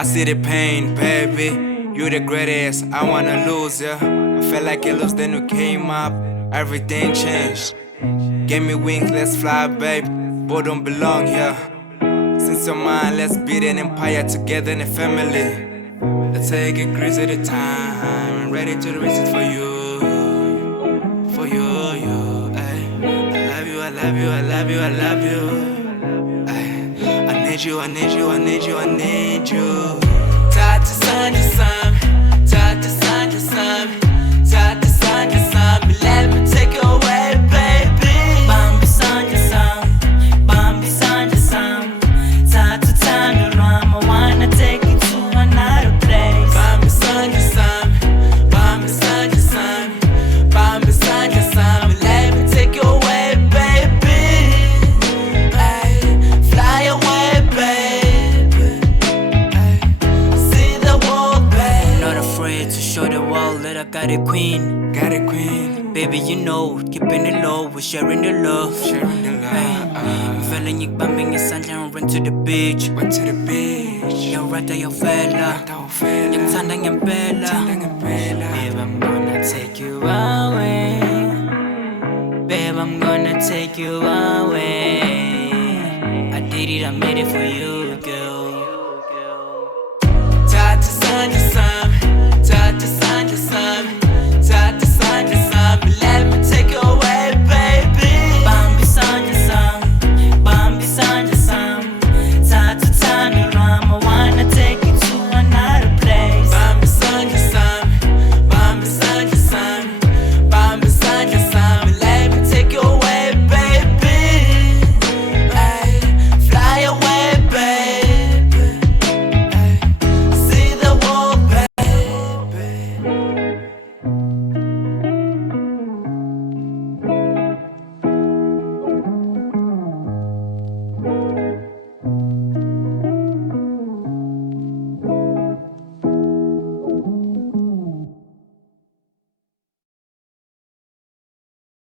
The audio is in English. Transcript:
I see the pain, baby. You the greatest, I wanna lose ya. I felt like you lost, then you came up. Everything changed. Gave me wings, let's fly, babe. Both don't belong here. Since you're mine, let's build an empire together in a family. Let's take it crazy at a time. I'm ready to raise it for you. For you, you. Ay. I love you, I love you, I love you, I love you. Ay. I need you, I need you, I need you, I need you. Tati Sanja Sam, Tati Sanja Sam, Tati Sanja Sam. Let me take you away, baby. Bambi Sanja Sam, Bambi Sanja Sam, Tatu Tanu Ram. I wanna take you to another place. Bambi Sanja Sam, Bambi Sanja Sam, Bambi Sanja Sam. Let me take you away, baby. Ay, fly away, baby. Ay, see the world, baby. Not afraid to show the world that I got a queen. Got a queen, Baby, you know, keeping it low, we're sharing the love. sharing the love. Feeling ikibambing isandla and run to the beach. Went to the beach. Yawrata yawuvela, Ngiyakufela, ngikuthanda ngempela. ngithanda ngempela. Babe, I'm gonna take you away. Babe, I'm gonna take you away. I did it, I made it for you.